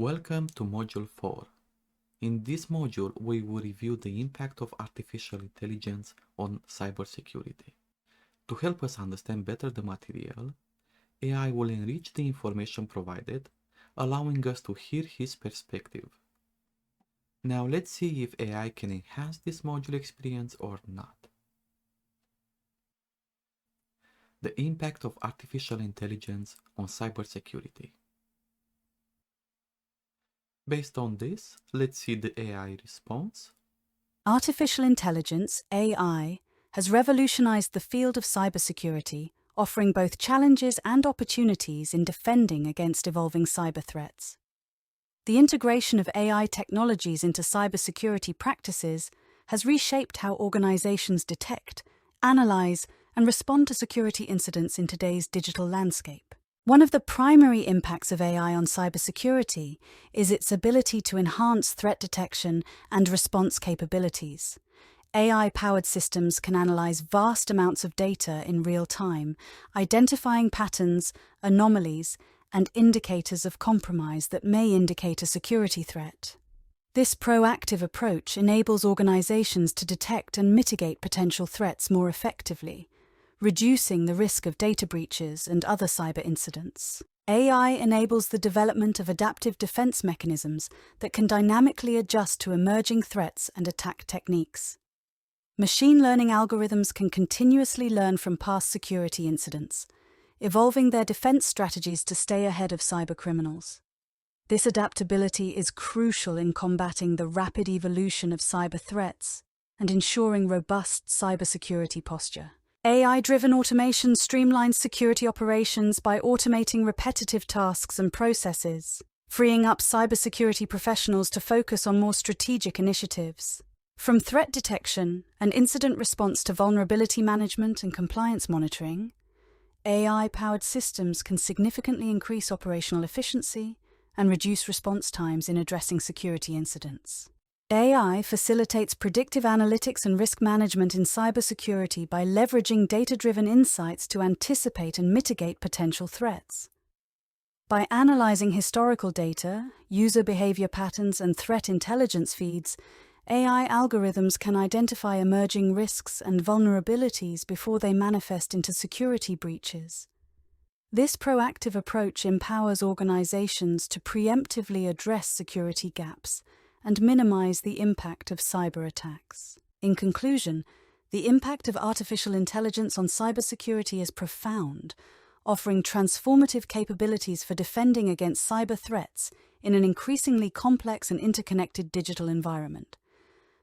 Welcome to Module 4. In this module, we will review the impact of artificial intelligence on cybersecurity. To help us understand better the material, AI will enrich the information provided, allowing us to hear his perspective. Now let's see if AI can enhance this module experience or not. The impact of artificial intelligence on cybersecurity. Based on this, let's see the AI response. Artificial intelligence, AI, has revolutionized the field of cybersecurity, offering both challenges and opportunities in defending against evolving cyber threats. The integration of AI technologies into cybersecurity practices has reshaped how organizations detect, analyze, and respond to security incidents in today's digital landscape. One of the primary impacts of AI on cybersecurity is its ability to enhance threat detection and response capabilities. AI-powered systems can analyze vast amounts of data in real time, identifying patterns, anomalies, and indicators of compromise that may indicate a security threat. This proactive approach enables organizations to detect and mitigate potential threats more effectively, reducing the risk of data breaches and other cyber incidents. AI enables the development of adaptive defense mechanisms that can dynamically adjust to emerging threats and attack techniques. Machine learning algorithms can continuously learn from past security incidents, evolving their defense strategies to stay ahead of cybercriminals. This adaptability is crucial in combating the rapid evolution of cyber threats and ensuring robust cybersecurity posture. AI-driven automation streamlines security operations by automating repetitive tasks and processes, freeing up cybersecurity professionals to focus on more strategic initiatives. From threat detection and incident response to vulnerability management and compliance monitoring, AI-powered systems can significantly increase operational efficiency and reduce response times in addressing security incidents. AI facilitates predictive analytics and risk management in cybersecurity by leveraging data-driven insights to anticipate and mitigate potential threats. By analyzing historical data, user behavior patterns, and threat intelligence feeds, AI algorithms can identify emerging risks and vulnerabilities before they manifest into security breaches. This proactive approach empowers organizations to preemptively address security gaps and minimize the impact of cyber attacks. In conclusion, the impact of artificial intelligence on cybersecurity is profound, offering transformative capabilities for defending against cyber threats in an increasingly complex and interconnected digital environment.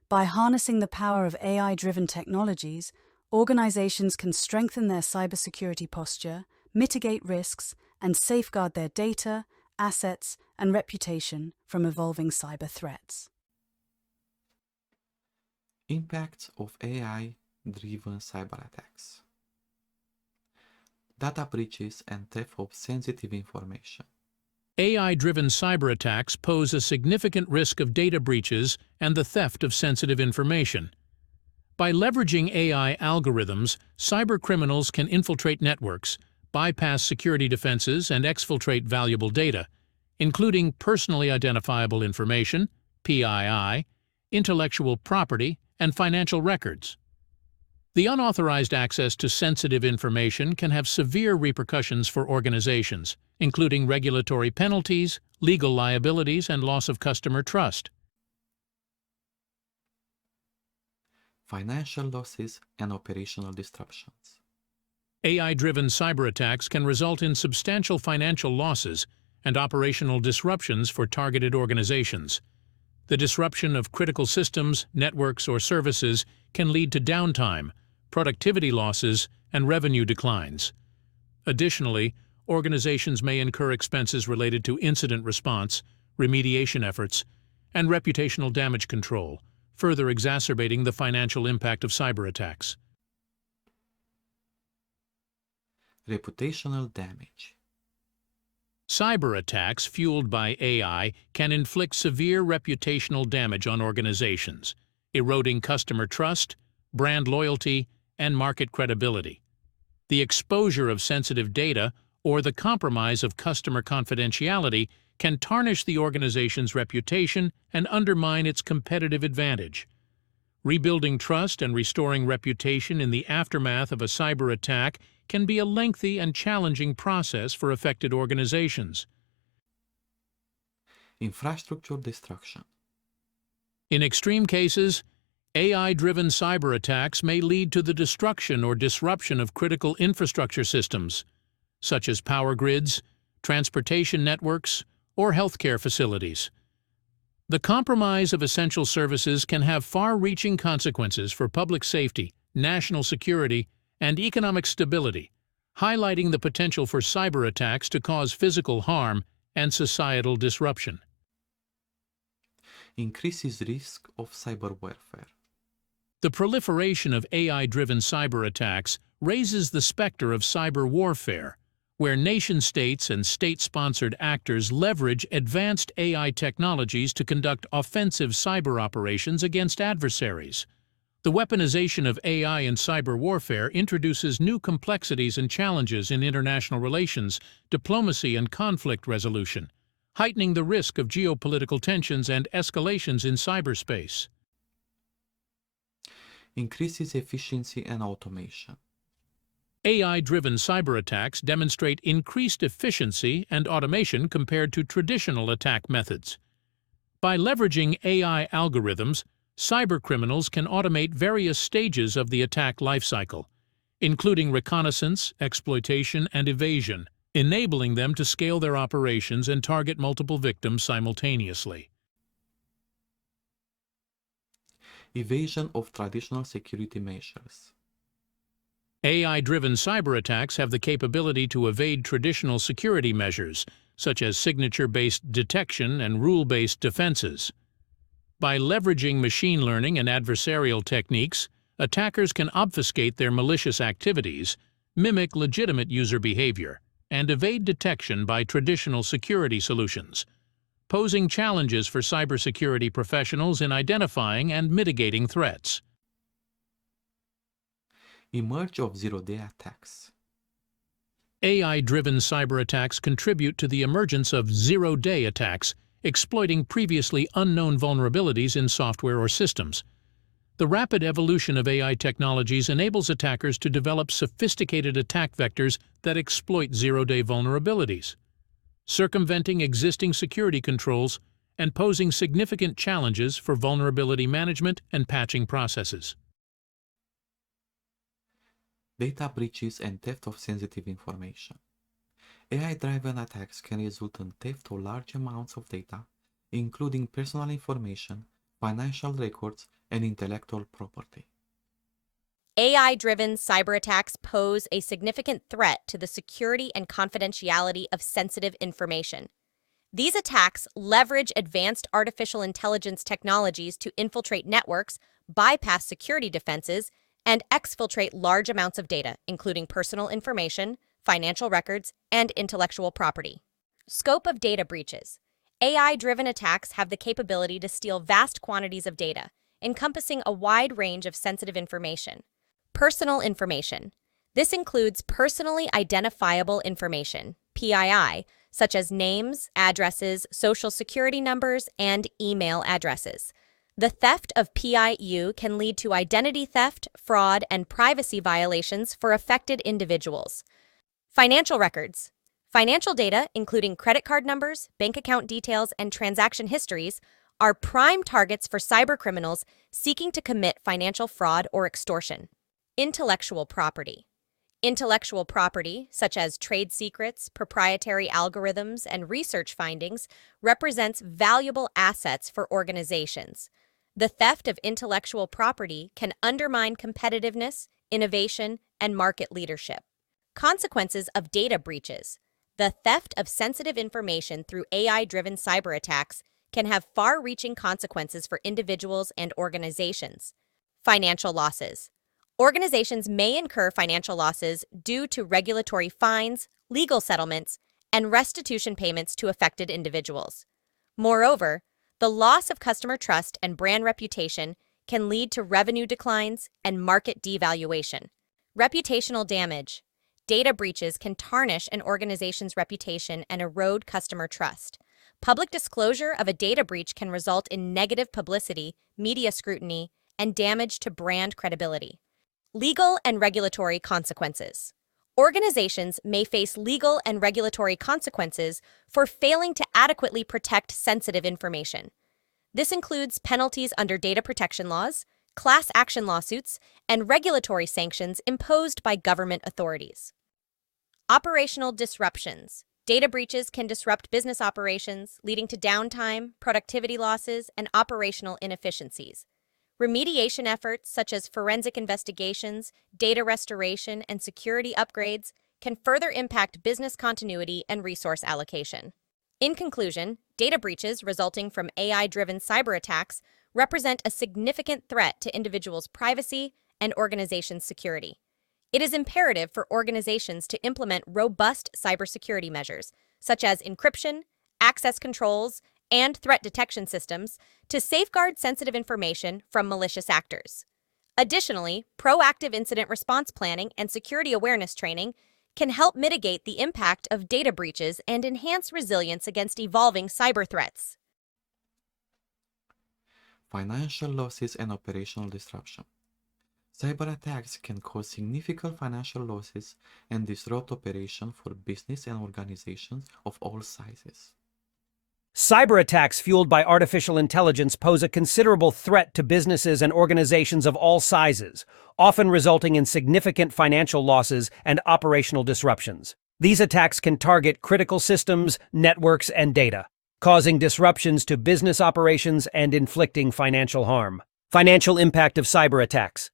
By harnessing the power of AI-driven technologies, organizations can strengthen their cybersecurity posture, mitigate risks, and safeguard their data, assets, and reputation from evolving cyber threats. Impacts of AI-driven cyberattacks. Data breaches and theft of sensitive information. AI-driven cyberattacks pose a significant risk of data breaches and the theft of sensitive information. By leveraging AI algorithms, cybercriminals can infiltrate networks, bypass security defenses, and exfiltrate valuable data, including personally identifiable information, PII, intellectual property, and financial records. The unauthorized access to sensitive information can have severe repercussions for organizations, including regulatory penalties, legal liabilities, and loss of customer trust. Financial losses and operational disruptions. AI-driven cyberattacks can result in substantial financial losses and operational disruptions for targeted organizations. The disruption of critical systems, networks, or services can lead to downtime, productivity losses, and revenue declines. Additionally, organizations may incur expenses related to incident response, remediation efforts, and reputational damage control, further exacerbating the financial impact of cyberattacks. Reputational damage. Cyberattacks fueled by AI can inflict severe reputational damage on organizations, eroding customer trust, brand loyalty, and market credibility. The exposure of sensitive data or the compromise of customer confidentiality can tarnish the organization's reputation and undermine its competitive advantage. Rebuilding trust and restoring reputation in the aftermath of a cyber attack can be a lengthy and challenging process for affected organizations. Infrastructure destruction. In extreme cases, AI-driven cyber attacks may lead to the destruction or disruption of critical infrastructure systems, such as power grids, transportation networks, or healthcare facilities. The compromise of essential services can have far-reaching consequences for public safety, national security, and economic stability, highlighting the potential for cyber attacks to cause physical harm and societal disruption. Increases risk of cyber warfare. The proliferation of AI-driven cyber attacks raises the specter of cyber warfare, where nation-states and state-sponsored actors leverage advanced AI technologies to conduct offensive cyber operations against adversaries. The weaponization of AI in cyber warfare introduces new complexities and challenges in international relations, diplomacy, and conflict resolution, heightening the risk of geopolitical tensions and escalations in cyberspace. Increases efficiency and automation. AI-driven cyber attacks demonstrate increased efficiency and automation compared to traditional attack methods. By leveraging AI algorithms, cybercriminals can automate various stages of the attack lifecycle, including reconnaissance, exploitation, and evasion, enabling them to scale their operations and target multiple victims simultaneously. Evasion of traditional security measures. AI-driven cyber attacks have the capability to evade traditional security measures, such as signature-based detection and rule-based defenses. By leveraging machine learning and adversarial techniques, attackers can obfuscate their malicious activities, mimic legitimate user behavior, and evade detection by traditional security solutions, posing challenges for cybersecurity professionals in identifying and mitigating threats. Emerge of zero-day attacks. AI-driven cyber attacks contribute to the emergence of zero-day attacks, exploiting previously unknown vulnerabilities in software or systems. The rapid evolution of AI technologies enables attackers to develop sophisticated attack vectors that exploit zero-day vulnerabilities, circumventing existing security controls and posing significant challenges for vulnerability management and patching processes. Data breaches and theft of sensitive information. AI-driven attacks can result in theft of large amounts of data, including personal information, financial records, and intellectual property. AI-driven cyberattacks pose a significant threat to the security and confidentiality of sensitive information. These attacks leverage advanced artificial intelligence technologies to infiltrate networks, bypass security defenses, and exfiltrate large amounts of data, including personal information, financial records, and intellectual property. Scope of data breaches. AI-driven attacks have the capability to steal vast quantities of data, encompassing a wide range of sensitive information. Personal information. This includes personally identifiable information, PII, such as names, addresses, social security numbers, and email addresses. The theft of PIU can lead to identity theft, fraud, and privacy violations for affected individuals. Financial records. Financial data, including credit card numbers, bank account details, and transaction histories, are prime targets for cybercriminals seeking to commit financial fraud or extortion. Intellectual property. Intellectual property, such as trade secrets, proprietary algorithms, and research findings, represents valuable assets for organizations. The theft of intellectual property can undermine competitiveness, innovation, and market leadership. Consequences of data breaches. The theft of sensitive information through AI-driven cyber attacks can have far-reaching consequences for individuals and organizations. Financial losses. Organizations may incur financial losses due to regulatory fines, legal settlements, and restitution payments to affected individuals. Moreover, the loss of customer trust and brand reputation can lead to revenue declines and market devaluation. Reputational damage. Data breaches can tarnish an organization's reputation and erode customer trust. Public disclosure of a data breach can result in negative publicity, media scrutiny, and damage to brand credibility. Legal and regulatory consequences. Organizations may face legal and regulatory consequences for failing to adequately protect sensitive information. This includes penalties under data protection laws, class action lawsuits, and regulatory sanctions imposed by government authorities. Operational disruptions. Data breaches can disrupt business operations, leading to downtime, productivity losses, and operational inefficiencies. Remediation efforts such as forensic investigations, data restoration, and security upgrades can further impact business continuity and resource allocation. In conclusion, data breaches resulting from AI-driven cyberattacks represent a significant threat to individuals' privacy and organizations' security. It is imperative for organizations to implement robust cybersecurity measures, such as encryption, access controls, and threat detection systems to safeguard sensitive information from malicious actors. Additionally, proactive incident response planning and security awareness training can help mitigate the impact of data breaches and enhance resilience against evolving cyber threats. Financial losses and operational disruption. Cyber attacks can cause significant financial losses and disrupt operations for business and organizations of all sizes. Cyber attacks fueled by artificial intelligence pose a considerable threat to businesses and organizations of all sizes, often resulting in significant financial losses and operational disruptions. These attacks can target critical systems, networks, and data, causing disruptions to business operations and inflicting financial harm. Financial impact of cyber attacks.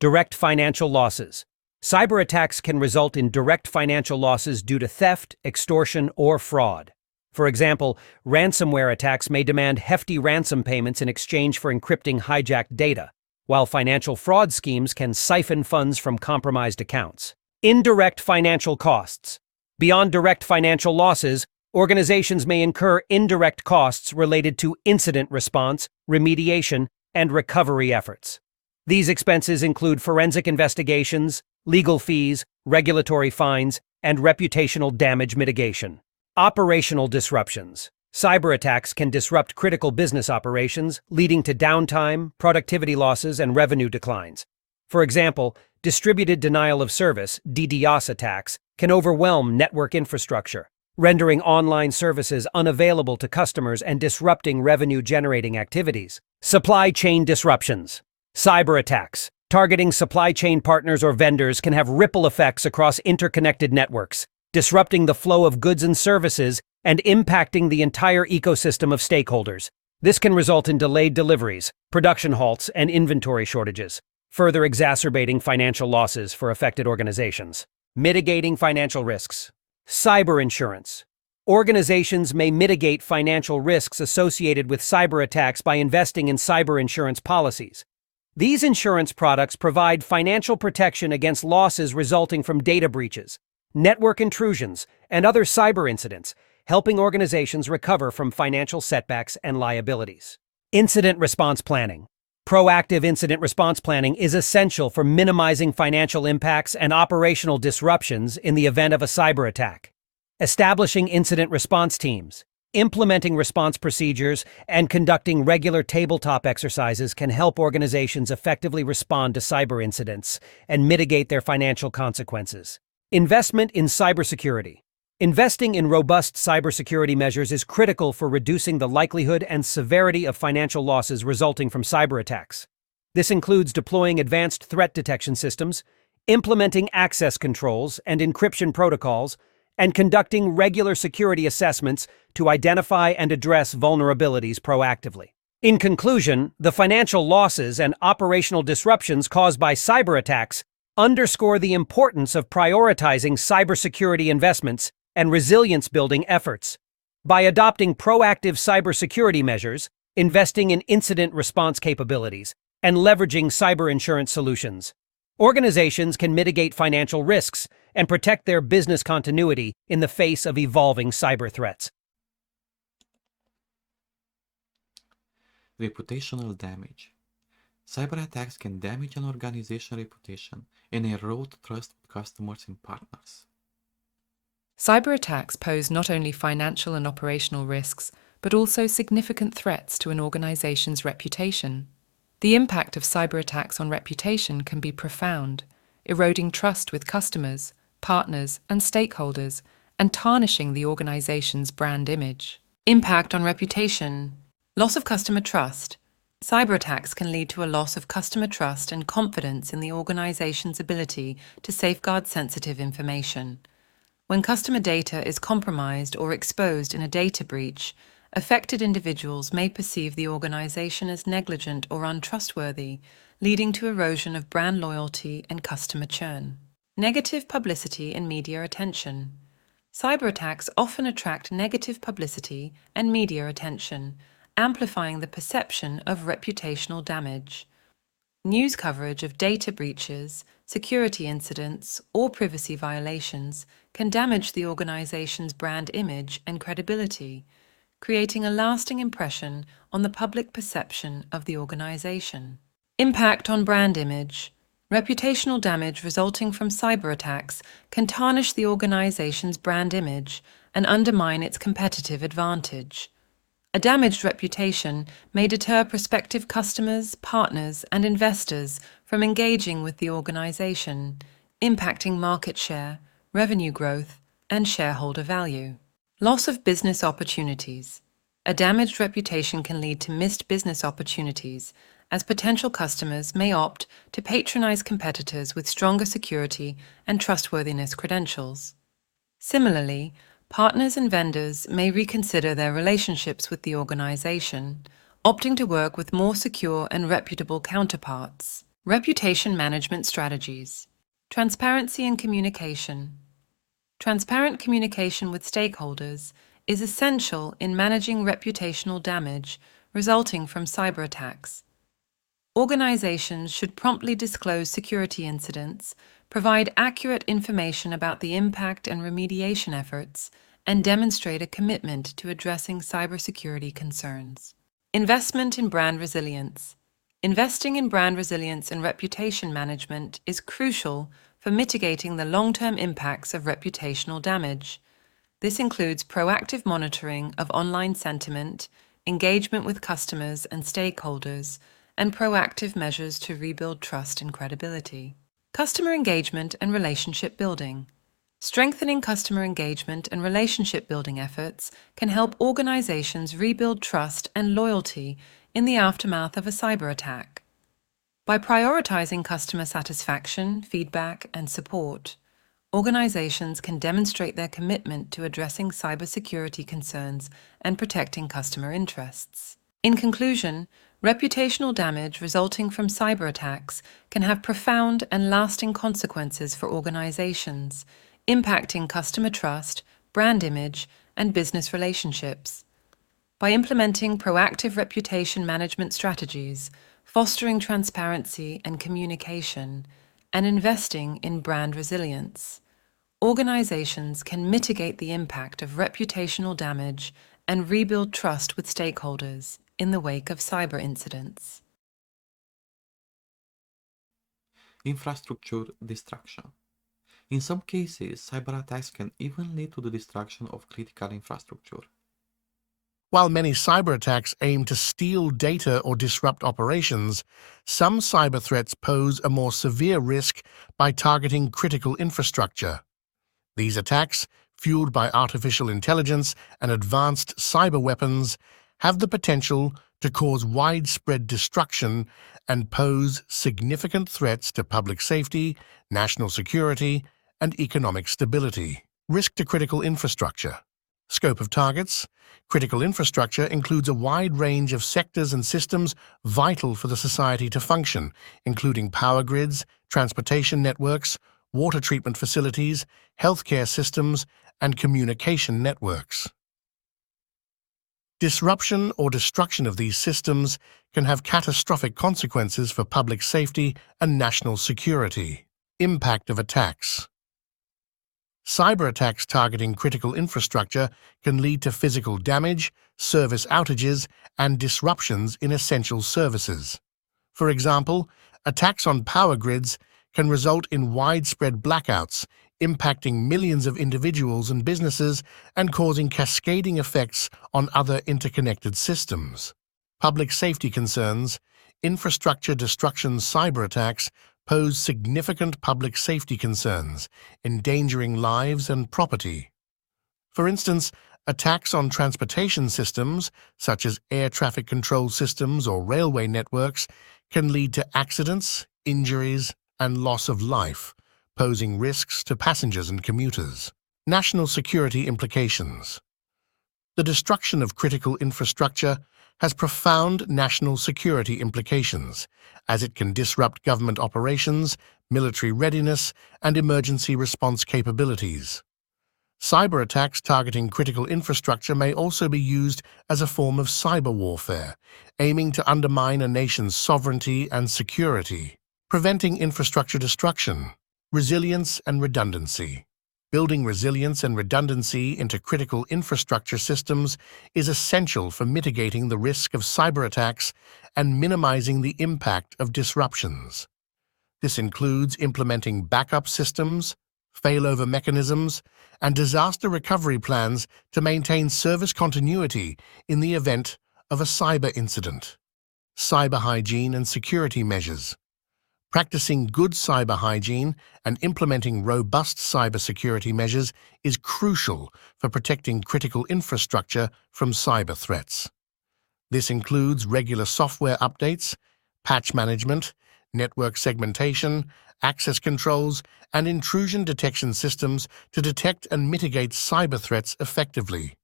Direct financial losses. Cyber attacks can result in direct financial losses due to theft, extortion, or fraud. For example, ransomware attacks may demand hefty ransom payments in exchange for encrypting hijacked data, while financial fraud schemes can siphon funds from compromised accounts. Indirect financial costs. Beyond direct financial losses, organizations may incur indirect costs related to incident response, remediation, and recovery efforts. These expenses include forensic investigations, legal fees, regulatory fines, and reputational damage mitigation. Operational disruptions. Cyber attacks can disrupt critical business operations, leading to downtime, productivity losses, and revenue declines. For example, distributed denial of service (DDoS) attacks can overwhelm network infrastructure, rendering online services unavailable to customers and disrupting revenue-generating activities. Supply chain disruptions. Cyber attacks targeting supply chain partners or vendors can have ripple effects across interconnected networks, disrupting the flow of goods and services and impacting the entire ecosystem of stakeholders. This can result in delayed deliveries, production halts, and inventory shortages, further exacerbating financial losses for affected organizations. Mitigating financial risks. Cyber insurance. Organizations may mitigate financial risks associated with cyber attacks by investing in cyber insurance policies. These insurance products provide financial protection against losses resulting from data breaches, network intrusions, and other cyber incidents, helping organizations recover from financial setbacks and liabilities. Incident response planning. Proactive incident response planning is essential for minimizing financial impacts and operational disruptions in the event of a cyber attack. Establishing incident response teams, implementing response procedures, and conducting regular tabletop exercises can help organizations effectively respond to cyber incidents and mitigate their financial consequences. Investment in cybersecurity. Investing in robust cybersecurity measures is critical for reducing the likelihood and severity of financial losses resulting from cyber attacks. This includes deploying advanced threat detection systems, implementing access controls and encryption protocols, and conducting regular security assessments to identify and address vulnerabilities proactively. In conclusion, the financial losses and operational disruptions caused by cyber attacks underscore the importance of prioritizing cybersecurity investments and resilience-building efforts. By adopting proactive cybersecurity measures, investing in incident response capabilities, and leveraging cyber insurance solutions, organizations can mitigate financial risks and protect their business continuity in the face of evolving cyber threats. Reputational damage. Cyber attacks can damage an organization's reputation and erode trust with customers and partners. Cyberattacks pose not only financial and operational risks, but also significant threats to an organization's reputation. The impact of cyberattacks on reputation can be profound, eroding trust with customers, partners, and stakeholders, and tarnishing the organization's brand image. Impact on reputation. Loss of customer trust. Cyberattacks can lead to a loss of customer trust and confidence in the organization's ability to safeguard sensitive information. When customer data is compromised or exposed in a data breach, affected individuals may perceive the organization as negligent or untrustworthy, leading to erosion of brand loyalty and customer churn. Negative publicity and media attention. Cyberattacks often attract negative publicity and media attention, amplifying the perception of reputational damage. News coverage of data breaches, security incidents, or privacy violations can damage the organization's brand image and credibility, creating a lasting impression on the public perception of the organization. Impact on brand image. Reputational damage resulting from cyberattacks can tarnish the organization's brand image and undermine its competitive advantage. A damaged reputation may deter prospective customers, partners, and investors from engaging with the organization, impacting market share, revenue growth, and shareholder value. Loss of business opportunities. A damaged reputation can lead to missed business opportunities, as potential customers may opt to patronize competitors with stronger security and trustworthiness credentials. Similarly, partners and vendors may reconsider their relationships with the organization, opting to work with more secure and reputable counterparts. Reputation management strategies. Transparency and communication. Transparent communication with stakeholders is essential in managing reputational damage resulting from cyberattacks. Organizations should promptly disclose security incidents, provide accurate information about the impact and remediation efforts, and demonstrate a commitment to addressing cybersecurity concerns. Investment in brand resilience. Investing in brand resilience and reputation management is crucial for mitigating the long-term impacts of reputational damage. This includes proactive monitoring of online sentiment, engagement with customers and stakeholders, and proactive measures to rebuild trust and credibility. Customer engagement and relationship building. Strengthening customer engagement and relationship building efforts can help organizations rebuild trust and loyalty in the aftermath of a cyberattack. By prioritizing customer satisfaction, feedback, and support, organizations can demonstrate their commitment to addressing cybersecurity concerns and protecting customer interests. In conclusion, reputational damage resulting from cyberattacks can have profound and lasting consequences for organizations, impacting customer trust, brand image, and business relationships. By implementing proactive reputation management strategies, fostering transparency and communication, and investing in brand resilience, organizations can mitigate the impact of reputational damage and rebuild trust with stakeholders in the wake of cyber incidents. Infrastructure destruction. In some cases, cyberattacks can even lead to the destruction of critical infrastructure. While many cyberattacks aim to steal data or disrupt operations, some cyber threats pose a more severe risk by targeting critical infrastructure. These attacks, fueled by artificial intelligence and advanced cyber weapons, have the potential to cause widespread destruction and pose significant threats to public safety, national security, and economic stability. Risk to critical infrastructure. Scope of targets. Critical infrastructure includes a wide range of sectors and systems vital for the society to function, including power grids, transportation networks, water treatment facilities, healthcare systems, and communication networks. Disruption or destruction of these systems can have catastrophic consequences for public safety and national security. Impact of attacks. Cyberattacks targeting critical infrastructure can lead to physical damage, service outages, and disruptions in essential services. For example, attacks on power grids can result in widespread blackouts, impacting millions of individuals and businesses and causing cascading effects on other interconnected systems. Public safety concerns, infrastructure destruction cyberattacks pose significant public safety concerns, endangering lives and property. For instance, attacks on transportation systems, such as air traffic control systems or railway networks, can lead to accidents, injuries, and loss of life, posing risks to passengers and commuters. National security implications. The destruction of critical infrastructure has profound national security implications, as it can disrupt government operations, military readiness, and emergency response capabilities. Cyber attacks targeting critical infrastructure may also be used as a form of cyber warfare, aiming to undermine a nation's sovereignty and security. Preventing infrastructure destruction, resilience and redundancy. Building resilience and redundancy into critical infrastructure systems is essential for mitigating the risk of cyber attacks and minimizing the impact of disruptions. This includes implementing backup systems, failover mechanisms, and disaster recovery plans to maintain service continuity in the event of a cyber incident. Cyber hygiene and security measures. Practicing good cyber hygiene and implementing robust cybersecurity measures is crucial for protecting critical infrastructure from cyber threats. This includes regular software updates, patch management, network segmentation, access controls, and intrusion detection systems to detect and mitigate cyber threats effectively.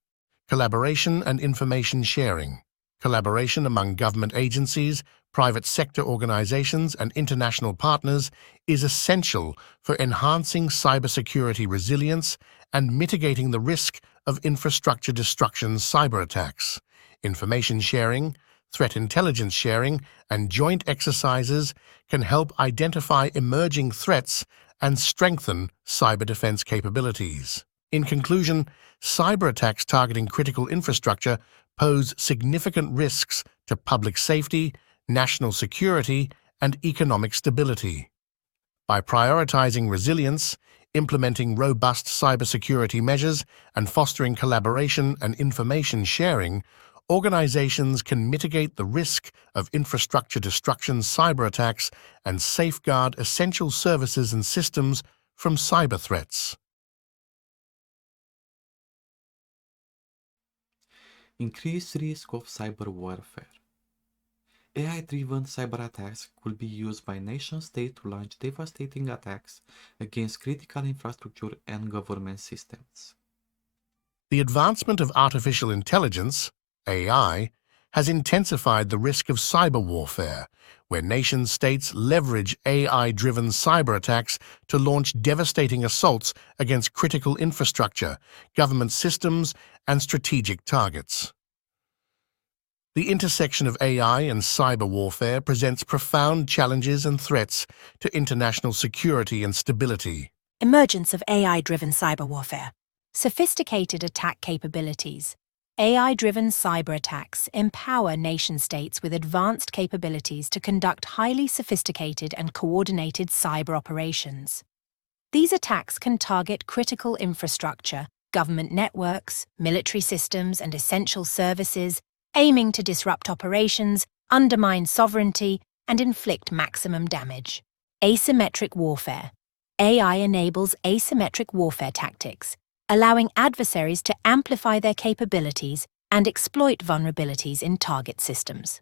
Collaboration and information sharing. Collaboration among government agencies, private sector organizations, and international partners is essential for enhancing cybersecurity resilience and mitigating the risk of infrastructure destruction cyberattacks. Information sharing, threat intelligence sharing, and joint exercises can help identify emerging threats and strengthen cyber defense capabilities. In conclusion, cyber attacks targeting critical infrastructure pose significant risks to public safety, national security, and economic stability. By prioritizing resilience, implementing robust cybersecurity measures, and fostering collaboration and information sharing, organizations can mitigate the risk of infrastructure destruction cyberattacks and safeguard essential services and systems from cyber threats. Increased risk of cyber warfare. AI-driven cyber attacks could be used by nation-states to launch devastating attacks against critical infrastructure and government systems. The advancement of artificial intelligence, AI, has intensified the risk of cyber warfare, where nation-states leverage AI-driven cyber attacks to launch devastating assaults against critical infrastructure, government systems, and strategic targets. The intersection of AI and cyber warfare presents profound challenges and threats to international security and stability. Emergence of AI-driven cyber warfare. Sophisticated attack capabilities. AI-driven cyber attacks empower nation-states with advanced capabilities to conduct highly sophisticated and coordinated cyber operations. These attacks can target critical infrastructure, government networks, military systems, and essential services, aiming to disrupt operations, undermine sovereignty, and inflict maximum damage. Asymmetric warfare. AI enables asymmetric warfare tactics, allowing adversaries to amplify their capabilities and exploit vulnerabilities in target systems.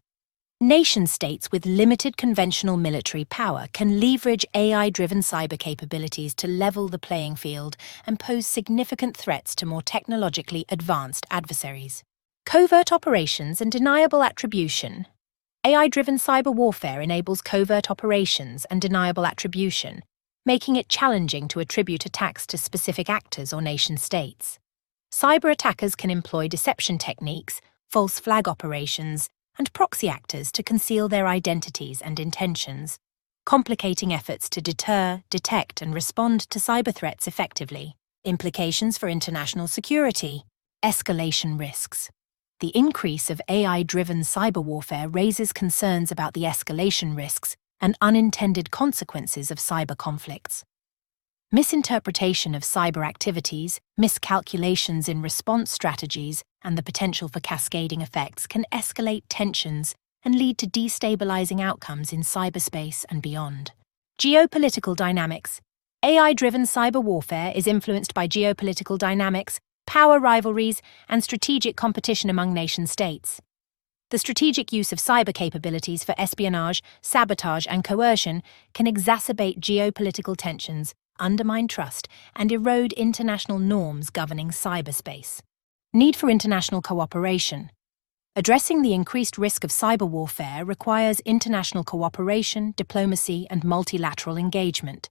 Nation-states with limited conventional military power can leverage AI-driven cyber capabilities to level the playing field and pose significant threats to more technologically advanced adversaries. Covert operations and deniable attribution. AI-driven cyber warfare enables covert operations and deniable attribution, making it challenging to attribute attacks to specific actors or nation-states. Cyber attackers can employ deception techniques, false flag operations, and proxy actors to conceal their identities and intentions, complicating efforts to deter, detect, and respond to cyber threats effectively. Implications for international security. Escalation risks. The increase of AI-driven cyber warfare raises concerns about the escalation risks and unintended consequences of cyber conflicts. Misinterpretation of cyber activities, miscalculations in response strategies, and the potential for cascading effects can escalate tensions and lead to destabilizing outcomes in cyberspace and beyond. Geopolitical dynamics. AI-driven cyber warfare is influenced by geopolitical dynamics, power rivalries, and strategic competition among nation-states. The strategic use of cyber capabilities for espionage, sabotage, and coercion can exacerbate geopolitical tensions, undermine trust, and erode international norms governing cyberspace. Need for international cooperation. Addressing the increased risk of cyber warfare requires international cooperation, diplomacy, and multilateral engagement.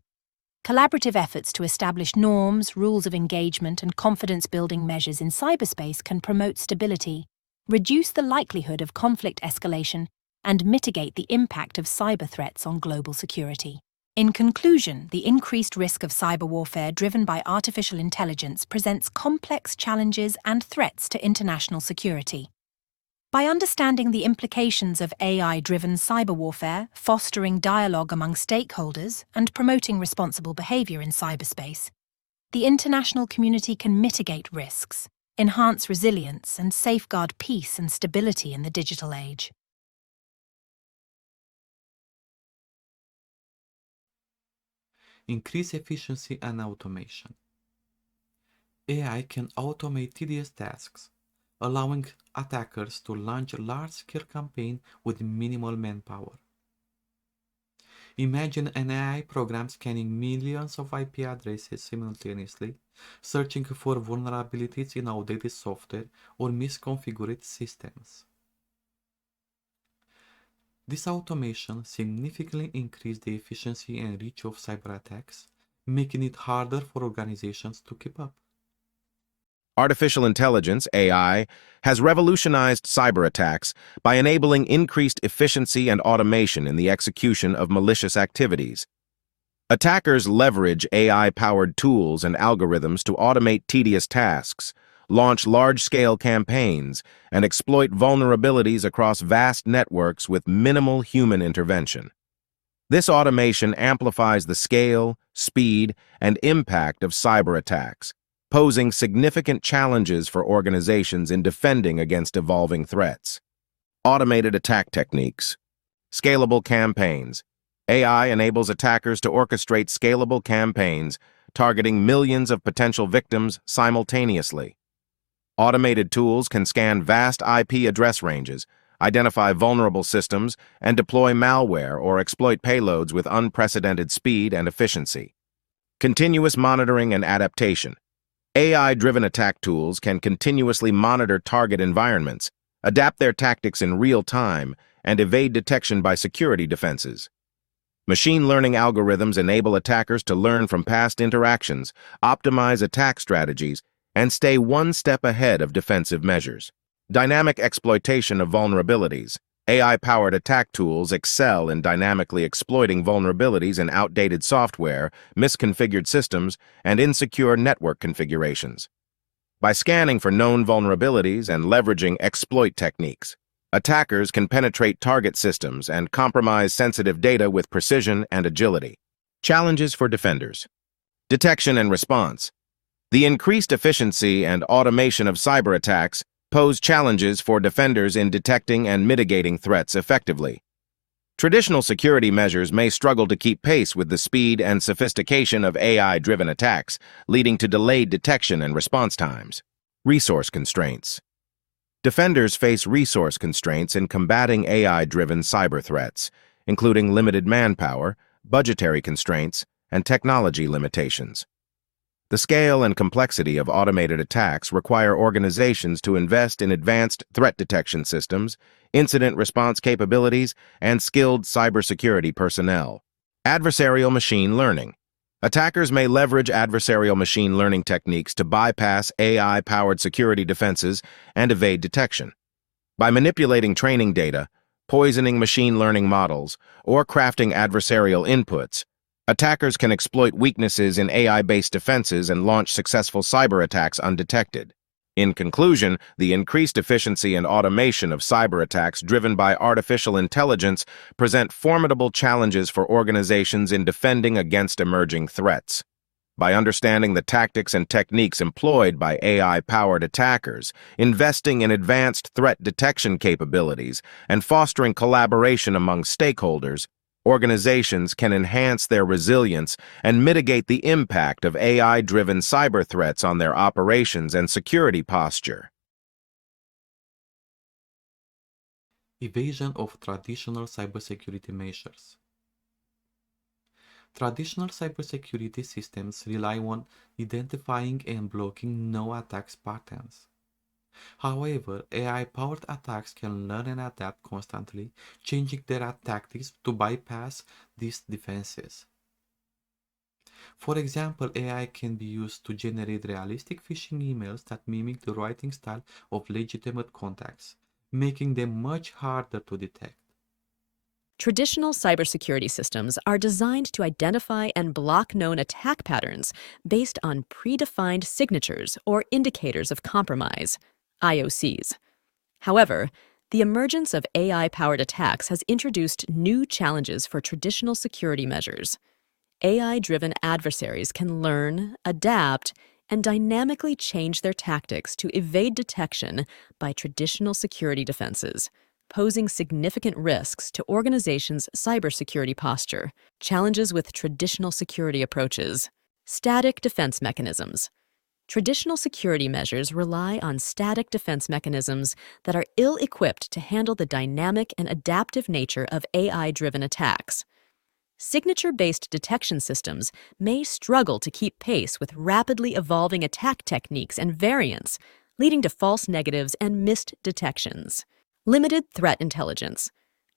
Collaborative efforts to establish norms, rules of engagement, and confidence-building measures in cyberspace can promote stability, reduce the likelihood of conflict escalation, and mitigate the impact of cyber threats on global security. In conclusion, the increased risk of cyber warfare driven by artificial intelligence presents complex challenges and threats to international security. By understanding the implications of AI-driven cyber warfare, fostering dialogue among stakeholders, and promoting responsible behavior in cyberspace, the international community can mitigate risks, enhance resilience, and safeguard peace and stability in the digital age. Increase efficiency and automation. AI can automate tedious tasks, allowing attackers to launch large-scale campaigns with minimal manpower. Imagine an AI program scanning millions of IP addresses simultaneously, searching for vulnerabilities in outdated software or misconfigured systems. This automation significantly increased the efficiency and reach of cyber attacks, making it harder for organizations to keep up. Artificial intelligence, AI, has revolutionized cyber attacks by enabling increased efficiency and automation in the execution of malicious activities. Attackers leverage AI-powered tools and algorithms to automate tedious tasks, launch large-scale campaigns, and exploit vulnerabilities across vast networks with minimal human intervention. This automation amplifies the scale, speed, and impact of cyber attacks, posing significant challenges for organizations in defending against evolving threats. Automated attack techniques. Scalable campaigns. AI enables attackers to orchestrate scalable campaigns, targeting millions of potential victims simultaneously. Automated tools can scan vast IP address ranges, identify vulnerable systems, and deploy malware or exploit payloads with unprecedented speed and efficiency. Continuous monitoring and adaptation. AI-driven attack tools can continuously monitor target environments, adapt their tactics in real time, and evade detection by security defenses. Machine learning algorithms enable attackers to learn from past interactions, optimize attack strategies, and stay one step ahead of defensive measures. Dynamic exploitation of vulnerabilities. AI-powered attack tools excel in dynamically exploiting vulnerabilities in outdated software, misconfigured systems, and insecure network configurations. By scanning for known vulnerabilities and leveraging exploit techniques, attackers can penetrate target systems and compromise sensitive data with precision and agility. Challenges for defenders. Detection and response. The increased efficiency and automation of cyber attacks pose challenges for defenders in detecting and mitigating threats effectively. Traditional security measures may struggle to keep pace with the speed and sophistication of AI-driven attacks, leading to delayed detection and response times. Resource constraints. Defenders face resource constraints in combating AI-driven cyber threats, including limited manpower, budgetary constraints, and technology limitations. The scale and complexity of automated attacks require organizations to invest in advanced threat detection systems, incident response capabilities, and skilled cybersecurity personnel. Adversarial machine learning. Attackers may leverage adversarial machine learning techniques to bypass AI-powered security defenses and evade detection. By manipulating training data, poisoning machine learning models, or crafting adversarial inputs, attackers can exploit weaknesses in AI-based defenses and launch successful cyber attacks undetected. In conclusion, the increased efficiency and automation of cyber attacks driven by artificial intelligence present formidable challenges for organizations in defending against emerging threats. By understanding the tactics and techniques employed by AI-powered attackers, investing in advanced threat detection capabilities, and fostering collaboration among stakeholders, organizations can enhance their resilience and mitigate the impact of AI-driven cyber threats on their operations and security posture. Evasion of traditional cybersecurity measures. Traditional cybersecurity systems rely on identifying and blocking no attacks patterns. However, AI-powered attacks can learn and adapt constantly, changing their tactics to bypass these defenses. For example, AI can be used to generate realistic phishing emails that mimic the writing style of legitimate contacts, making them much harder to detect. Traditional cybersecurity systems are designed to identify and block known attack patterns based on predefined signatures or indicators of compromise, IOCs. However, the emergence of AI-powered attacks has introduced new challenges for traditional security measures. AI-driven adversaries can learn, adapt, and dynamically change their tactics to evade detection by traditional security defenses, posing significant risks to organizations' cybersecurity posture. Challenges with traditional security approaches. Static defense mechanisms. Traditional security measures rely on static defense mechanisms that are ill-equipped to handle the dynamic and adaptive nature of AI-driven attacks. Signature-based detection systems may struggle to keep pace with rapidly evolving attack techniques and variants, leading to false negatives and missed detections. Limited threat intelligence.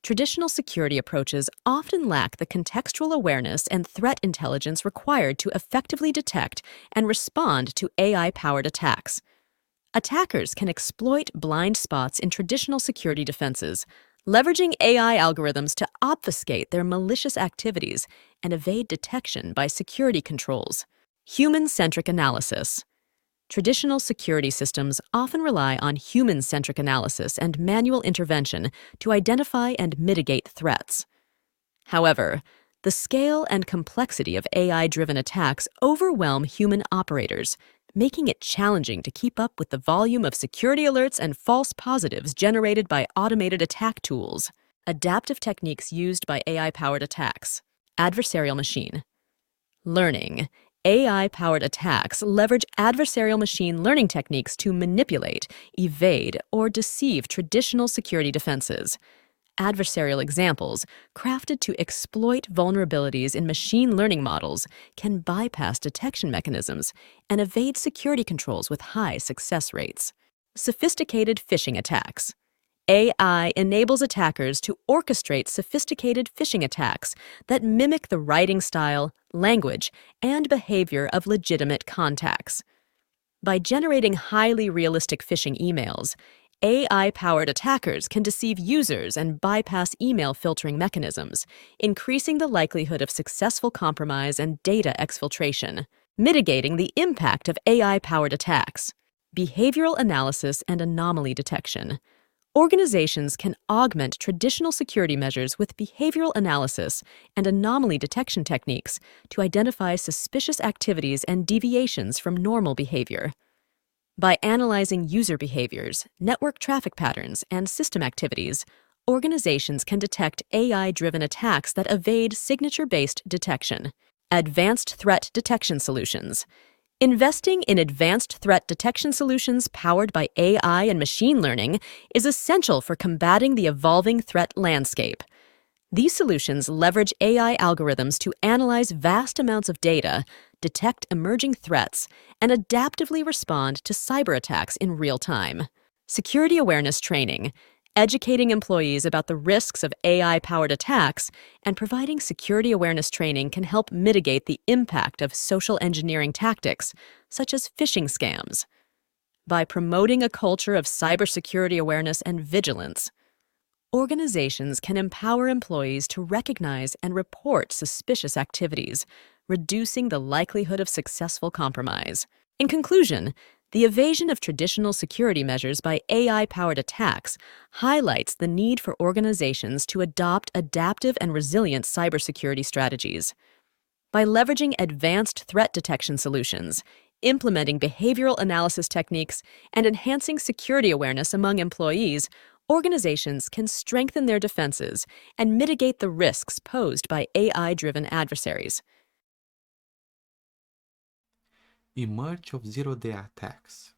Traditional security approaches often lack the contextual awareness and threat intelligence required to effectively detect and respond to AI-powered attacks. Attackers can exploit blind spots in traditional security defenses, leveraging AI algorithms to obfuscate their malicious activities and evade detection by security controls. Human-centric analysis. Traditional security systems often rely on human-centric analysis and manual intervention to identify and mitigate threats. However, the scale and complexity of AI-driven attacks overwhelm human operators, making it challenging to keep up with the volume of security alerts and false positives generated by automated attack tools. Adaptive techniques used by AI-powered attacks. Adversarial machine learning. AI-powered attacks leverage adversarial machine learning techniques to manipulate, evade, or deceive traditional security defenses. Adversarial examples, crafted to exploit vulnerabilities in machine learning models, can bypass detection mechanisms and evade security controls with high success rates. Sophisticated phishing attacks. AI enables attackers to orchestrate sophisticated phishing attacks that mimic the writing style, language, and behavior of legitimate contacts. By generating highly realistic phishing emails, AI-powered attackers can deceive users and bypass email filtering mechanisms, increasing the likelihood of successful compromise and data exfiltration. Mitigating the impact of AI-powered attacks. Behavioral analysis and anomaly detection. Organizations can augment traditional security measures with behavioral analysis and anomaly detection techniques to identify suspicious activities and deviations from normal behavior. By analyzing user behaviors, network traffic patterns, and system activities, organizations can detect AI-driven attacks that evade signature-based detection. Advanced threat detection solutions. Investing in advanced threat detection solutions powered by AI and machine learning is essential for combating the evolving threat landscape. These solutions leverage AI algorithms to analyze vast amounts of data, detect emerging threats, and adaptively respond to cyberattacks in real time. Security awareness training, educating employees about the risks of AI-powered attacks, and providing security awareness training can help mitigate the impact of social engineering tactics, such as phishing scams. By promoting a culture of cybersecurity awareness and vigilance, organizations can empower employees to recognize and report suspicious activities, reducing the likelihood of successful compromise. In conclusion, the evasion of traditional security measures by AI-powered attacks highlights the need for organizations to adopt adaptive and resilient cybersecurity strategies. By leveraging advanced threat detection solutions, implementing behavioral analysis techniques, and enhancing security awareness among employees, organizations can strengthen their defenses and mitigate the risks posed by AI-driven adversaries. Emerge of zero-day attacks.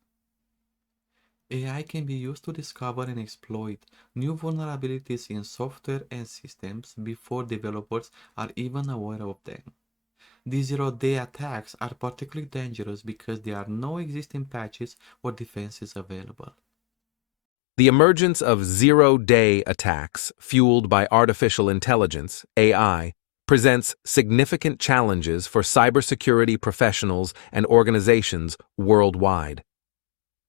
AI can be used to discover and exploit new vulnerabilities in software and systems before developers are even aware of them. These zero-day attacks are particularly dangerous because there are no existing patches or defenses available. The emergence of zero-day attacks, fueled by artificial intelligence, AI, presents significant challenges for cybersecurity professionals and organizations worldwide.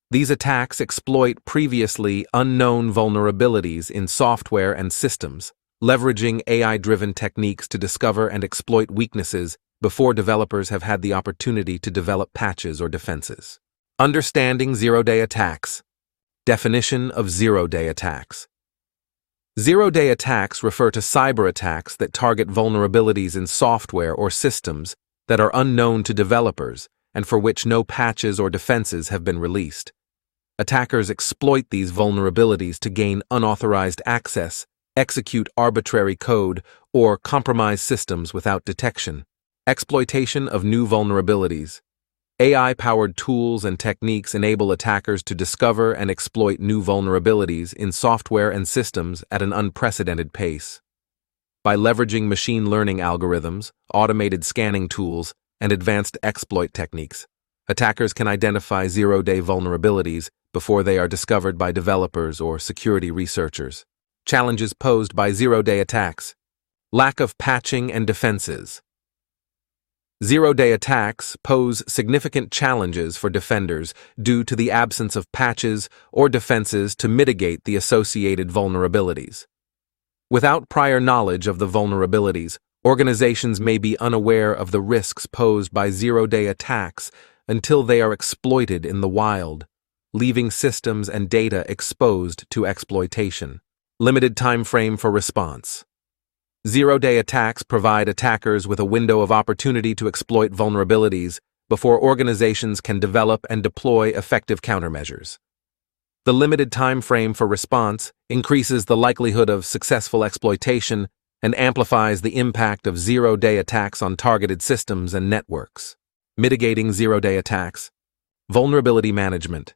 These attacks exploit previously unknown vulnerabilities in software and systems, leveraging AI-driven techniques to discover and exploit weaknesses before developers have had the opportunity to develop patches or defenses. Understanding zero-day attacks. Definition of zero-day attacks. Zero-day attacks refer to cyber attacks that target vulnerabilities in software or systems that are unknown to developers and for which no patches or defenses have been released. Attackers exploit these vulnerabilities to gain unauthorized access, execute arbitrary code, or compromise systems without detection. Exploitation of new vulnerabilities. AI-powered tools and techniques enable attackers to discover and exploit new vulnerabilities in software and systems at an unprecedented pace. By leveraging machine learning algorithms, automated scanning tools, and advanced exploit techniques, attackers can identify zero-day vulnerabilities before they are discovered by developers or security researchers. Challenges posed by zero-day attacks. Lack of patching and defenses. Zero-day attacks pose significant challenges for defenders due to the absence of patches or defenses to mitigate the associated vulnerabilities. Without prior knowledge of the vulnerabilities, organizations may be unaware of the risks posed by zero-day attacks until they are exploited in the wild, leaving systems and data exposed to exploitation. Limited time frame for response. Zero-day attacks provide attackers with a window of opportunity to exploit vulnerabilities before organizations can develop and deploy effective countermeasures. The limited time frame for response increases the likelihood of successful exploitation and amplifies the impact of zero-day attacks on targeted systems and networks. Mitigating zero-day attacks. Vulnerability management.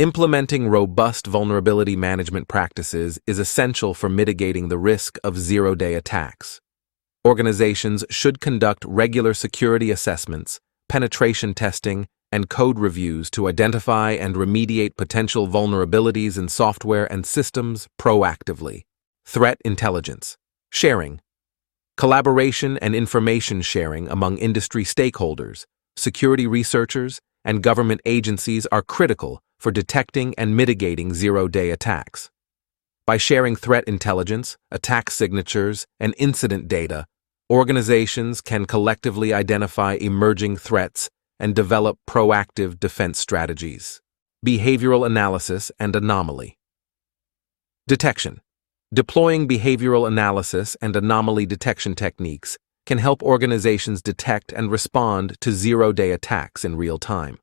Implementing robust vulnerability management practices is essential for mitigating the risk of zero-day attacks. Organizations should conduct regular security assessments, penetration testing, and code reviews to identify and remediate potential vulnerabilities in software and systems proactively. Threat intelligence. Sharing. Collaboration and information sharing among industry stakeholders, security researchers, and government agencies are critical for detecting and mitigating zero-day attacks. By sharing threat intelligence, attack signatures, and incident data, organizations can collectively identify emerging threats and develop proactive defense strategies. Behavioral analysis and anomaly. Detection. Deploying behavioral analysis and anomaly detection techniques can help organizations detect and respond to zero-day attacks in real time.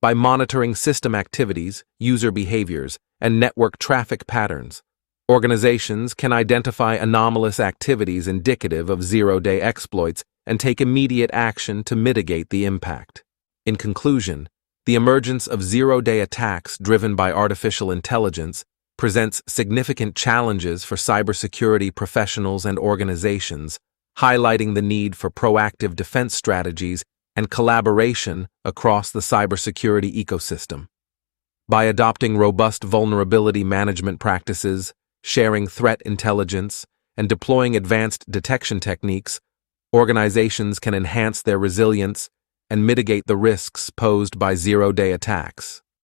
By monitoring system activities, user behaviors, and network traffic patterns, organizations can identify anomalous activities indicative of zero-day exploits and take immediate action to mitigate the impact. In conclusion, the emergence of zero-day attacks driven by artificial intelligence presents significant challenges for cybersecurity professionals and organizations, highlighting the need for proactive defense strategies and collaboration across the cybersecurity ecosystem. By adopting robust vulnerability management practices, sharing threat intelligence, and deploying advanced detection techniques, organizations can enhance their resilience and mitigate the risks posed by zero-day attacks.